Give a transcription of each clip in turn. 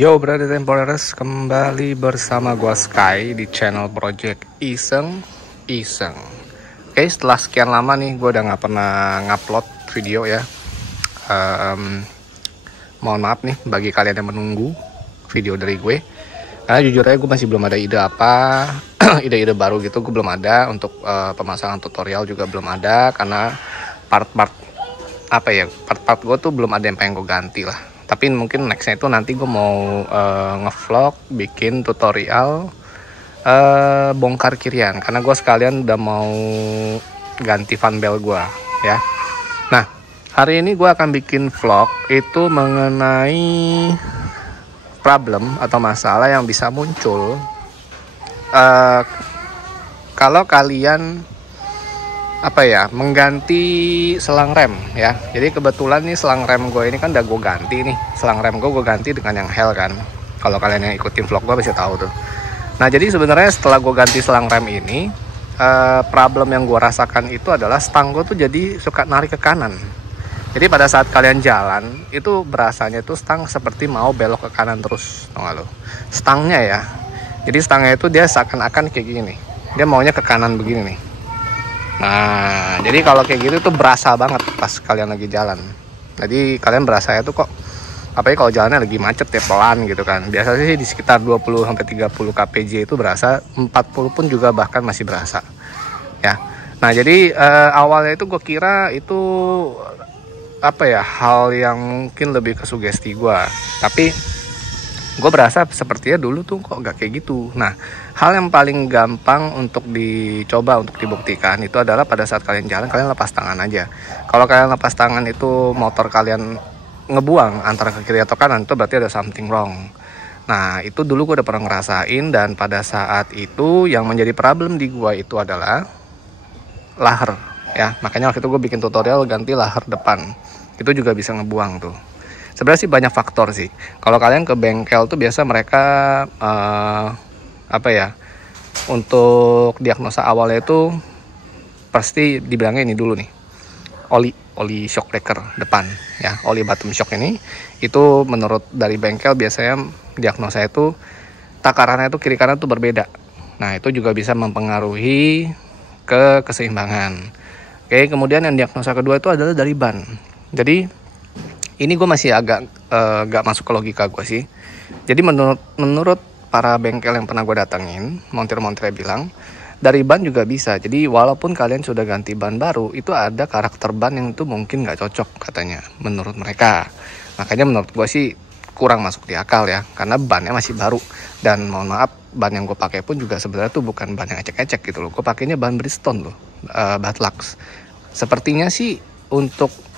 Yo brother temporeres, kembali bersama gua Sky di channel Project Iseng. Oke, setelah sekian lama nih gua udah nggak pernah ngupload video ya. Mohon maaf nih bagi kalian yang menunggu video dari gue, karena jujur aja gue masih belum ada ide apa ide-ide baru gitu. Gue belum ada untuk pemasangan tutorial, juga belum ada, karena part-part gue tuh belum ada yang pengen gue ganti lah. Tapi mungkin nextnya itu nanti gue mau ngevlog, bikin tutorial bongkar kirian, karena gue sekalian udah mau ganti fan belt gue ya. Nah, hari ini gue akan bikin vlog itu mengenai problem atau masalah yang bisa muncul kalau kalian mengganti selang rem ya. Jadi kebetulan nih selang rem gue ini kan udah gue ganti nih. Selang rem gue ganti dengan yang Hell kan. Kalau kalian yang ikutin vlog gue pasti tahu tuh. Nah, jadi sebenarnya setelah gue ganti selang rem ini, problem yang gue rasakan itu adalah stang gue tuh jadi suka narik ke kanan. Jadi pada saat kalian jalan itu berasanya tuh stang seperti mau belok ke kanan terus, tau gak lo? Stangnya ya. Jadi stangnya itu dia seakan-akan kayak gini. Dia maunya ke kanan begini nih. Nah, jadi kalau kayak gitu tuh berasa banget pas kalian lagi jalan. Jadi kalian berasa itu kok, apalagi kalau jalannya lagi macet ya, pelan gitu kan. Biasanya sih di sekitar 20-30 kpj itu berasa, 40 pun juga bahkan masih berasa ya. Nah, jadi awalnya itu gue kira itu hal yang mungkin lebih ke sugesti gue. Tapi gue berasa sepertinya dulu tuh kok gak kayak gitu. Nah, hal yang paling gampang untuk dicoba, untuk dibuktikan itu adalah pada saat kalian jalan, kalian lepas tangan aja. Kalau kalian lepas tangan itu motor kalian ngebuang antara ke kiri atau kanan, itu berarti ada something wrong. Nah, itu dulu gue udah pernah ngerasain, dan pada saat itu yang menjadi problem di gue itu adalah laher ya. Makanya waktu itu gue bikin tutorial ganti laher depan. Itu juga bisa ngebuang tuh. Sebenarnya sih banyak faktor sih. Kalau kalian ke bengkel tuh biasa mereka untuk diagnosa awalnya itu pasti dibilangnya ini dulu nih, oli shock breaker depan ya, oli bottom shock ini. Itu menurut dari bengkel biasanya diagnosa itu takarannya itu kiri kanan tuh berbeda. Nah, itu juga bisa mempengaruhi ke keseimbangan. Oke, kemudian yang diagnosa kedua itu adalah dari ban. Jadi ini gue masih agak gak masuk ke logika gue sih. Jadi menurut para bengkel yang pernah gue datengin, montir-montirnya bilang dari ban juga bisa. Jadi walaupun kalian sudah ganti ban baru, itu ada karakter ban yang itu mungkin gak cocok katanya menurut mereka. Makanya menurut gue sih kurang masuk di akal ya, karena bannya masih baru. Dan mohon maaf, ban yang gue pakai pun juga sebenarnya tuh bukan ban yang ecek-ecek gitu loh. Gue pakainya ban Bridgestone loh, Batlux. Sepertinya sih untuk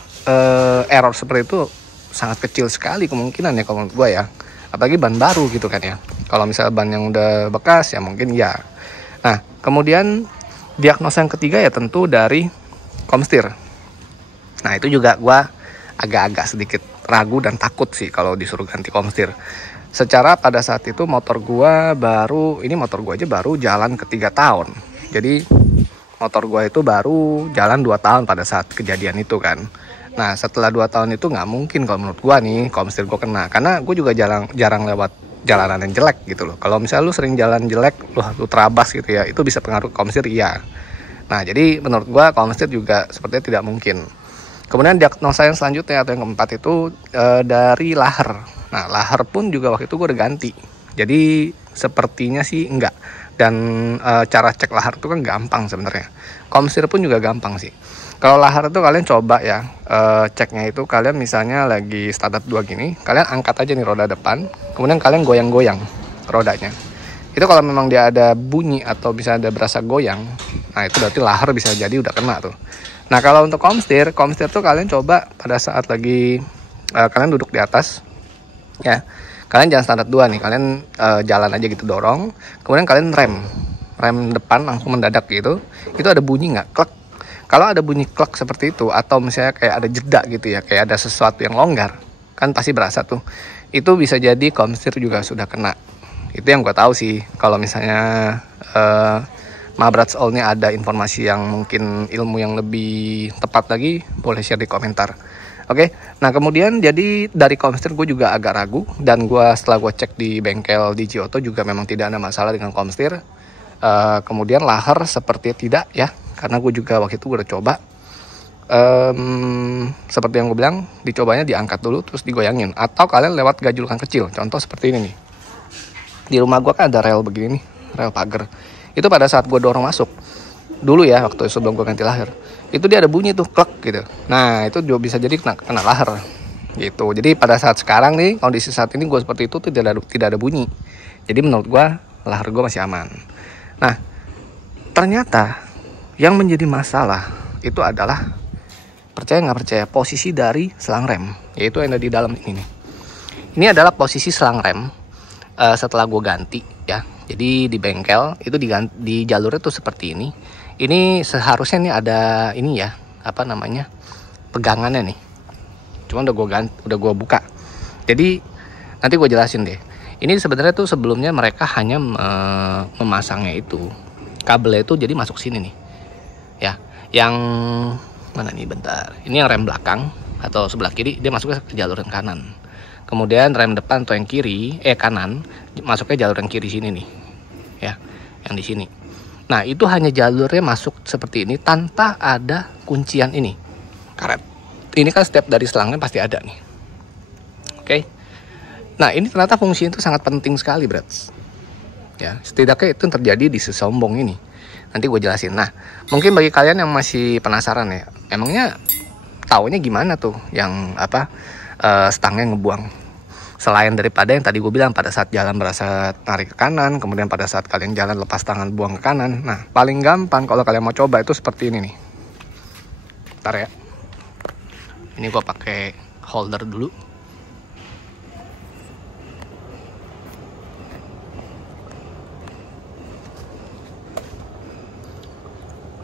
error seperti itu sangat kecil sekali kemungkinan ya kalau menurut gue ya. Apalagi ban baru gitu kan ya. Kalau misalnya ban yang udah bekas ya mungkin ya. Nah, kemudian diagnosa yang ketiga ya tentu dari komstir. Nah, itu juga gue agak-agak sedikit ragu dan takut sih kalau disuruh ganti komstir. Secara pada saat itu motor gue aja baru jalan ke 3 tahun. Jadi motor gue itu baru jalan 2 tahun pada saat kejadian itu kan. Nah, setelah 2 tahun itu nggak mungkin kalau menurut gue nih komstir gue kena, karena gue juga jarang lewat jalanan yang jelek gitu loh. Kalau misalnya lu sering jalan jelek, lu terabas gitu ya, itu bisa pengaruh ke komstir iya. Nah, jadi menurut gue komstir juga sepertinya tidak mungkin. Kemudian diagnosa yang selanjutnya atau yang keempat itu dari laher. Nah, laher pun juga waktu itu gue udah ganti. Jadi sepertinya sih enggak. Dan cara cek laher itu kan gampang sebenarnya. Komstir pun juga gampang sih. Kalau laher itu kalian coba ya, ceknya itu kalian misalnya lagi standar 2 gini, kalian angkat aja nih roda depan, kemudian kalian goyang-goyang rodanya. Itu kalau memang dia ada bunyi atau bisa ada berasa goyang, nah itu berarti laher bisa jadi udah kena tuh. Nah, kalau untuk komstir tuh kalian coba pada saat lagi kalian duduk di atas ya. Kalian jangan standar 2 nih, kalian jalan aja gitu, dorong, kemudian kalian rem depan langsung mendadak gitu. Itu ada bunyi nggak? Klek. Kalau ada bunyi klek seperti itu, atau misalnya kayak ada jeda gitu ya, kayak ada sesuatu yang longgar, kan pasti berasa tuh. Itu bisa jadi komstir juga sudah kena. Itu yang gue tahu sih. Kalau misalnya Mabrats All-nya ada informasi yang mungkin ilmu yang lebih tepat lagi, boleh share di komentar. Oke, nah kemudian jadi dari komstir gue juga agak ragu, dan setelah gue cek di bengkel di Giotto juga memang tidak ada masalah dengan komstir. Kemudian lahar seperti tidak ya, karena gue juga waktu itu udah coba. Seperti yang gue bilang, dicobanya diangkat dulu terus digoyangin, atau kalian lewat gajulkan kecil. Contoh seperti ini nih. Di rumah gue kan ada rel begini nih, rel pagar. Itu pada saat gue dorong masuk dulu ya, waktu sebelum gue ganti lahar, itu dia ada bunyi tuh klek gitu. Nah itu juga bisa jadi kena lahar gitu. Jadi pada saat sekarang nih, kondisi saat ini gue seperti itu tuh tidak ada bunyi. Jadi menurut gue lahar gue masih aman. Nah ternyata yang menjadi masalah itu adalah, percaya nggak percaya, posisi dari selang rem, yaitu yang ada di dalam ini nih. Ini adalah posisi selang rem setelah gue ganti ya. Jadi di bengkel itu di jalurnya tuh seperti ini. Ini seharusnya nih ada ini ya, apa namanya, pegangannya nih. Cuman udah gue buka. Jadi nanti gue jelasin deh. Ini sebenarnya tuh sebelumnya mereka hanya memasangnya itu, kabelnya itu jadi masuk sini nih. Ya, yang mana nih, bentar. Ini yang rem belakang atau sebelah kiri, dia masuknya ke jalur yang kanan. Kemudian rem depan atau yang kanan masuknya jalur yang kiri sini nih. Ya, yang di sini. Nah, itu hanya jalurnya masuk seperti ini tanpa ada kuncian ini, karet. Ini kan step dari selangnya pasti ada nih. Oke. Nah, ini ternyata fungsinya itu sangat penting sekali, brats. Ya, setidaknya itu yang terjadi di sesombong ini. Nanti gue jelasin. Nah, mungkin bagi kalian yang masih penasaran ya, emangnya taunya gimana tuh yang stangnya ngebuang? Selain daripada yang tadi gue bilang, pada saat jalan berasa tarik ke kanan, kemudian pada saat kalian jalan lepas tangan buang ke kanan. Nah, paling gampang kalau kalian mau coba itu seperti ini nih. Bentar ya. Ini gue pakai holder dulu.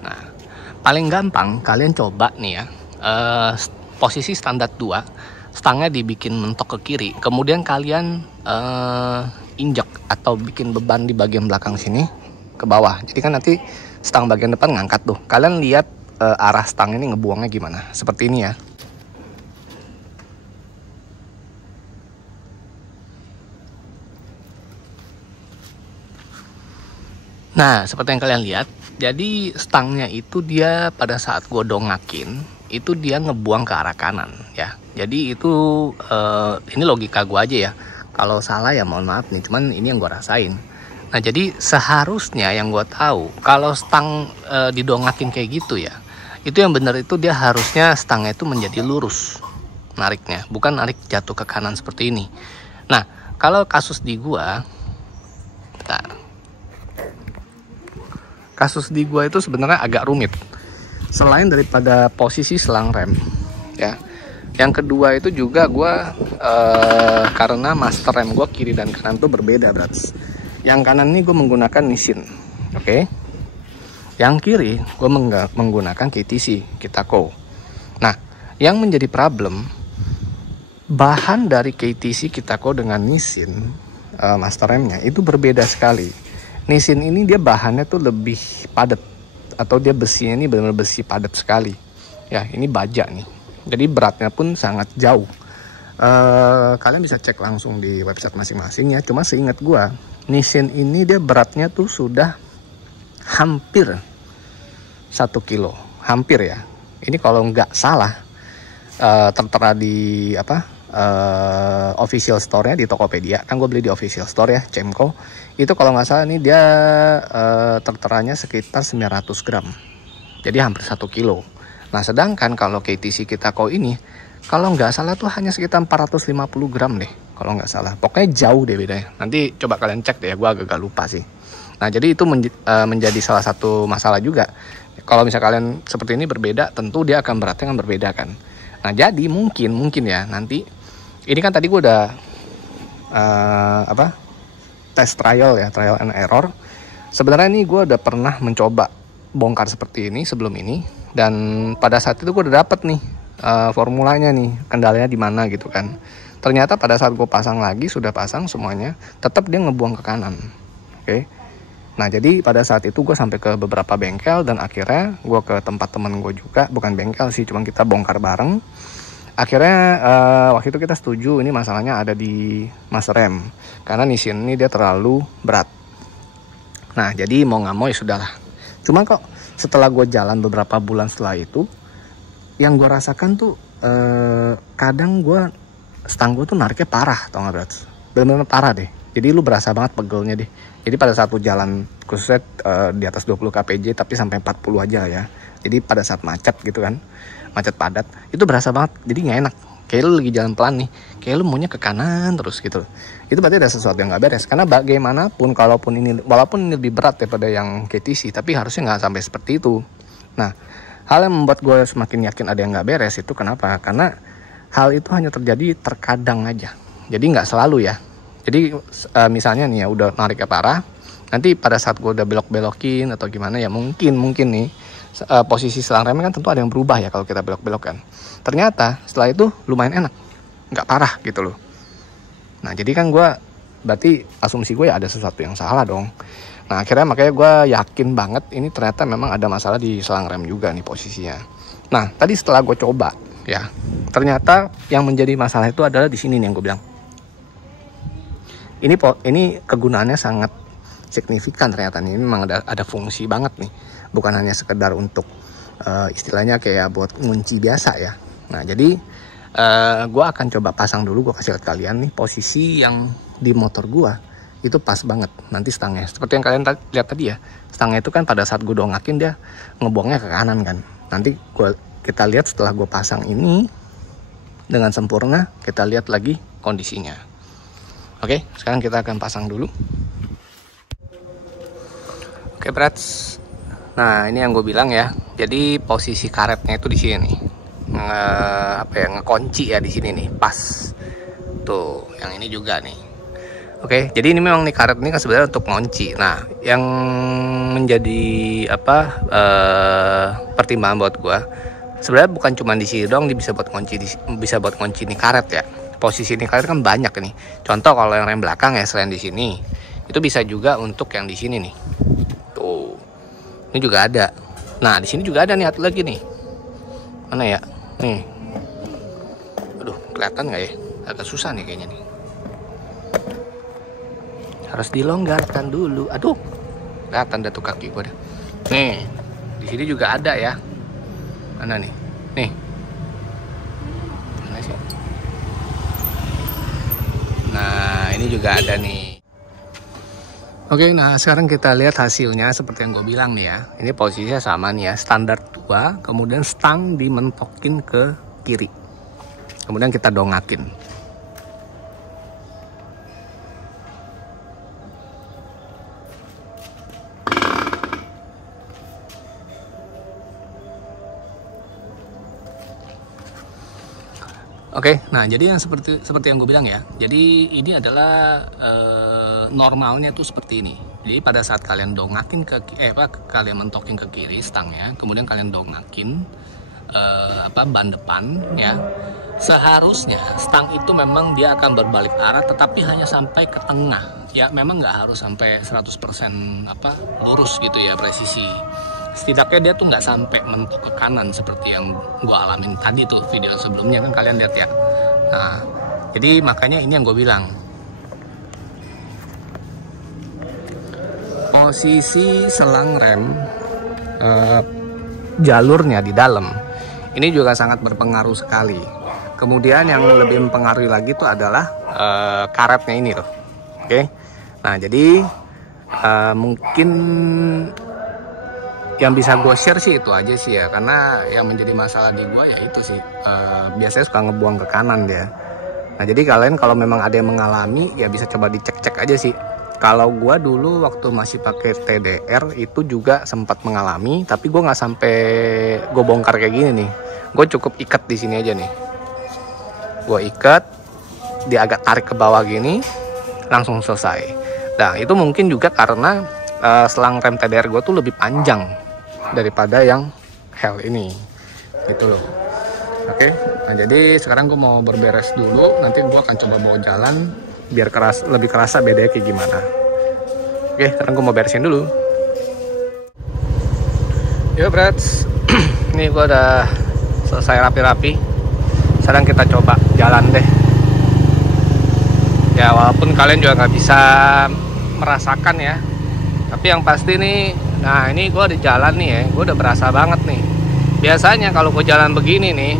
Nah, paling gampang kalian coba nih ya, posisi standar 2, stangnya dibikin mentok ke kiri, kemudian kalian injek atau bikin beban di bagian belakang sini ke bawah. Jadi kan nanti stang bagian depan ngangkat tuh. Kalian lihat arah stang ini ngebuangnya gimana, seperti ini ya. Nah, seperti yang kalian lihat, jadi stangnya itu dia pada saat gue dongakin, itu dia ngebuang ke arah kanan ya. Jadi itu ini logika gue aja ya. Kalau salah ya mohon maaf nih, cuman ini yang gue rasain. Nah, jadi seharusnya yang gue tahu, kalau stang didongakin kayak gitu ya, itu yang benar itu dia harusnya stangnya itu menjadi lurus nariknya, bukan narik jatuh ke kanan seperti ini. Nah, kalau kasus di gua, kasus di gua itu sebenarnya agak rumit. Selain daripada posisi selang rem, ya. Yang kedua itu juga gua karena master rem gua kiri dan kanan tuh berbeda, brats. Yang kanan ini gue menggunakan Nissin, oke. Yang kiri gue menggunakan KTC, Kitaco. Nah, yang menjadi problem, bahan dari KTC, Kitaco dengan Nissin master remnya itu berbeda sekali. Nissin ini dia bahannya tuh lebih padat, atau dia besinya ini benar-benar besi padat sekali. Ya, ini baja nih. Jadi beratnya pun sangat jauh. Kalian bisa cek langsung di website masing-masing ya. Cuma seingat gue, Nissin ini dia beratnya tuh sudah hampir 1 kilo, hampir ya. Ini kalau nggak salah tertera di official store-nya di Tokopedia. Kan gue beli di official store ya, Cemco. Itu kalau nggak salah ini dia terteranya sekitar 900 gram. Jadi hampir 1 kilo. Nah, sedangkan kalau KTC Kitaco ini, kalau nggak salah tuh hanya sekitar 450 gram deh. Kalau nggak salah. Pokoknya jauh deh bedanya. Nanti coba kalian cek deh ya, gue agak lupa sih. Nah, jadi itu menjadi salah satu masalah juga. Kalau misalnya kalian seperti ini berbeda, tentu dia akan beratnya kan berbeda kan. Nah, jadi mungkin ya nanti, ini kan tadi gue udah test trial ya, trial and error. Sebenarnya ini gue udah pernah mencoba bongkar seperti ini sebelum ini, dan pada saat itu gue udah dapet nih formulanya nih, kendalanya di mana gitu kan. Ternyata pada saat gue pasang lagi, sudah pasang semuanya, tetap dia ngebuang ke kanan. Oke. Nah, jadi pada saat itu gue sampai ke beberapa bengkel, dan akhirnya gue ke tempat temen gue juga, bukan bengkel sih, cuma kita bongkar bareng. akhirnya waktu itu kita setuju ini masalahnya ada di mas rem, karena Nissin ini dia terlalu berat. Nah jadi mau nggak mau ya sudahlah. Cuma kok setelah gue jalan beberapa bulan setelah itu, yang gue rasakan tuh kadang stang gue tuh nariknya parah, tau gak Brats? Bener-bener parah deh. Jadi lu berasa banget pegelnya deh. Jadi pada saat lu jalan khususnya di atas 20 kpj tapi sampai 40 aja ya. Jadi pada saat macet gitu kan, macet padat, itu berasa banget. Jadi nggak enak. Kayak lu lagi jalan pelan nih, kayak lu maunya ke kanan terus gitu. Itu berarti ada sesuatu yang nggak beres. Karena bagaimanapun, walaupun ini lebih berat daripada yang KTC, tapi harusnya nggak sampai seperti itu. Nah, hal yang membuat gue semakin yakin ada yang nggak beres itu kenapa? Karena hal itu hanya terjadi terkadang aja. Jadi nggak selalu ya. Jadi misalnya nih ya udah nariknya parah, nanti pada saat gue udah belok-belokin atau gimana ya mungkin nih posisi selang remnya kan tentu ada yang berubah ya kalau kita belok-belokkan. Ternyata setelah itu lumayan enak, nggak parah gitu loh. Nah jadi kan gue berarti asumsi gue ya ada sesuatu yang salah dong. Nah akhirnya makanya gue yakin banget ini ternyata memang ada masalah di selang rem juga nih posisinya. Nah tadi setelah gue coba ya, ternyata yang menjadi masalah itu adalah di sini nih yang gue bilang. Ini kegunaannya sangat signifikan ternyata nih. Ini memang ada fungsi banget nih. Bukan hanya sekedar untuk istilahnya kayak buat ngunci biasa ya. Nah jadi gue akan coba pasang dulu, gue kasih lihat kalian nih posisi yang di motor gue itu pas banget nanti stangnya. Seperti yang kalian lihat tadi ya, stangnya itu kan pada saat gue dongakin dia ngebuangnya ke kanan kan. Nanti kita lihat setelah gue pasang ini dengan sempurna, kita lihat lagi kondisinya. Oke, sekarang kita akan pasang dulu. Oke, Brats. Nah, ini yang gue bilang ya. Jadi posisi karetnya itu di sini nih. Ngekunci ya di sini nih, pas. Tuh, yang ini juga nih. Oke, jadi ini memang nih karet ini kan sebenarnya untuk ngunci. Nah, yang menjadi pertimbangan buat gue, sebenarnya bukan cuma di sini dong, dia bisa buat ngunci nih karet ya. Posisi ini karet kan banyak nih. Contoh kalau yang rem belakang ya selain di sini, itu bisa juga untuk yang di sini nih. Tuh, ini juga ada. Nah di sini juga ada nih satu lagi nih. Mana ya? Nih. Aduh, kelihatan nggak ya? Agak susah nih kayaknya nih. Harus dilonggarkan dulu. Aduh, kelihatan dah tuh kaki gue dah. Nih, di sini juga ada ya. Mana nih? Nih. Mana sih? Nah ini juga ada nih. Oke, nah sekarang kita lihat hasilnya seperti yang gue bilang nih ya. Ini posisinya sama nih ya, standar 2, kemudian stang dimentokin ke kiri, kemudian kita dongakin. Oke, nah jadi yang seperti yang gue bilang ya. Jadi ini adalah normalnya tuh seperti ini. Jadi pada saat kalian dongakin kalian mentokin ke kiri stangnya, kemudian kalian dongakin ban depan ya. Seharusnya stang itu memang dia akan berbalik arah, tetapi hanya sampai ke tengah. Ya, memang nggak harus sampai 100% lurus gitu ya, presisi. Setidaknya dia tuh nggak sampai mentok ke kanan seperti yang gue alamin tadi tuh video sebelumnya kan kalian lihat ya. Nah jadi makanya ini yang gue bilang, posisi selang rem jalurnya di dalam ini juga sangat berpengaruh sekali. Kemudian yang lebih mempengaruhi lagi itu adalah karetnya ini loh. Oke, nah jadi mungkin yang bisa gue share sih itu aja sih ya, karena yang menjadi masalah di gue ya itu sih biasanya suka ngebuang ke kanan dia. Nah jadi kalian kalau memang ada yang mengalami ya bisa coba dicek-cek aja sih. Kalau gue dulu waktu masih pakai TDR itu juga sempat mengalami, tapi gue nggak sampai gue bongkar kayak gini nih. Gue cukup ikat di sini aja nih. Gue ikat, dia agak tarik ke bawah gini, langsung selesai. Nah itu mungkin juga karena selang rem TDR gue tuh lebih panjang daripada yang hell ini gitu loh. Oke, nah jadi sekarang gue mau berberes dulu, nanti gue akan coba bawa jalan biar lebih kerasa bedanya kayak gimana. Oke, sekarang gue mau beresin dulu. Yo brats, ini gue udah selesai rapi-rapi sekarang kita coba jalan deh ya, walaupun kalian juga nggak bisa merasakan ya, tapi yang pasti nih, nah ini gue di jalan nih ya, gue udah berasa banget nih. Biasanya kalau gue jalan begini nih,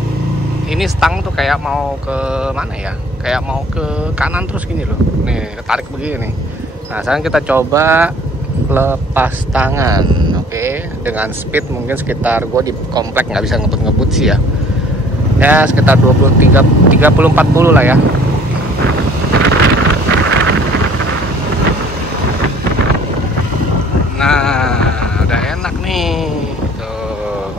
ini stang tuh kayak mau ke mana ya, kayak mau ke kanan terus gini loh, nih ketarik begini nih. Nah sekarang kita coba lepas tangan, oke, dengan speed mungkin sekitar, gue di komplek nggak bisa ngebut-ngebut sih ya sekitar 30-40 lah ya. Nah udah enak nih tuh.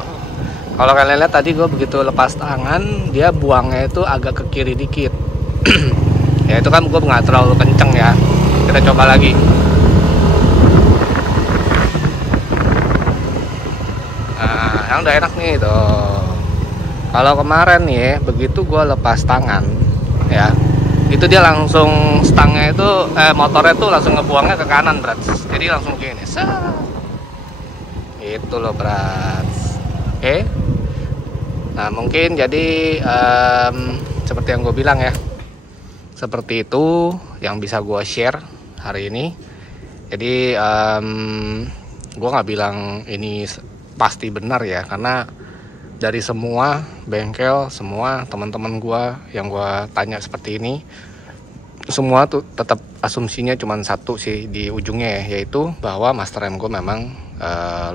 Kalau kalian lihat tadi gue begitu lepas tangan, dia buangnya itu agak ke kiri dikit. Ya itu kan gue nggak terlalu kenceng ya. Kita coba lagi. Nah yang udah enak nih tuh. Kalau kemarin nih ya, begitu gue lepas tangan ya, itu dia langsung stangnya itu motornya tuh langsung ngebuangnya ke kanan, Brats. Jadi langsung gini, itu loh, Brats. Oke. Nah mungkin jadi seperti yang gue bilang ya, seperti itu yang bisa gue share hari ini. Jadi gue nggak bilang ini pasti benar ya, karena dari semua bengkel, semua teman-teman gue yang gue tanya seperti ini, semua tuh tetap asumsinya cuma satu sih di ujungnya ya, yaitu bahwa master rem gue memang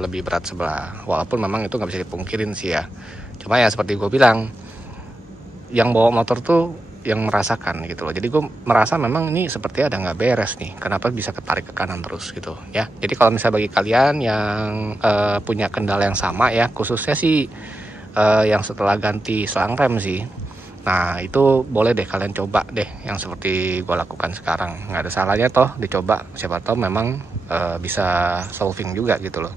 lebih berat sebelah. Walaupun memang itu nggak bisa dipungkirin sih ya. Cuma ya seperti gue bilang, yang bawa motor tuh yang merasakan gitu loh. Jadi gue merasa memang ini seperti ada nggak beres nih. Kenapa bisa ketarik ke kanan terus gitu ya. Jadi kalau misalnya bagi kalian yang punya kendala yang sama ya, khususnya sih yang setelah ganti selang rem sih, nah itu boleh deh kalian coba deh yang seperti gue lakukan sekarang. Nggak ada salahnya toh dicoba, siapa tahu memang bisa solving juga gitu loh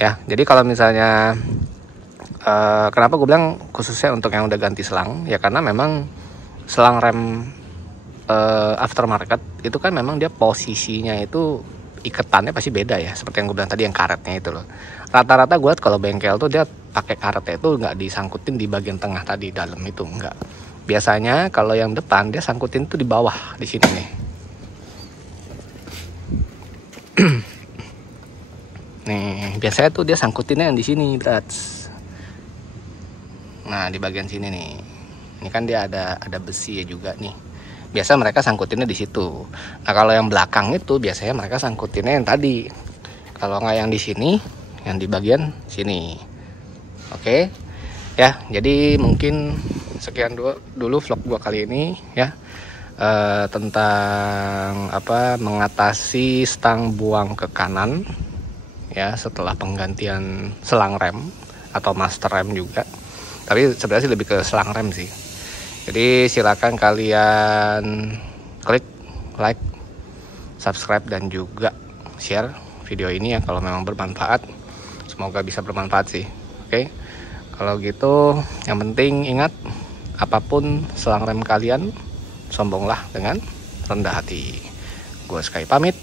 ya. Jadi kalau misalnya kenapa gue bilang khususnya untuk yang udah ganti selang ya, karena memang selang rem aftermarket itu kan memang dia posisinya itu iketannya pasti beda ya, seperti yang gue bilang tadi yang karetnya itu loh. Rata-rata gue kalau bengkel tuh dia pakai karetnya itu nggak disangkutin di bagian tengah tadi dalam itu, enggak. Biasanya kalau yang depan dia sangkutin tuh di bawah di sini nih. Nih biasanya tuh dia sangkutinnya yang di sini, Brats. Nah di bagian sini nih, ini kan dia ada besi ya juga nih. Biasa mereka sangkutinnya di situ. Nah kalau yang belakang itu biasanya mereka sangkutinnya yang tadi. Kalau nggak yang di sini, yang di bagian sini. Oke ya, jadi mungkin sekian dulu vlog gua kali ini ya, tentang apa mengatasi stang buang ke kanan ya setelah penggantian selang rem atau master rem juga. Tapi sebenarnya sih lebih ke selang rem sih. Jadi silakan kalian klik like, subscribe dan juga share video ini ya kalau memang bermanfaat. Semoga bisa bermanfaat sih. Oke. Kalau gitu yang penting ingat, apapun selang rem kalian, sombonglah dengan rendah hati. Gue Sky pamit.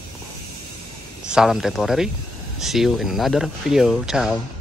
Salam temporary. See you in another video. Ciao.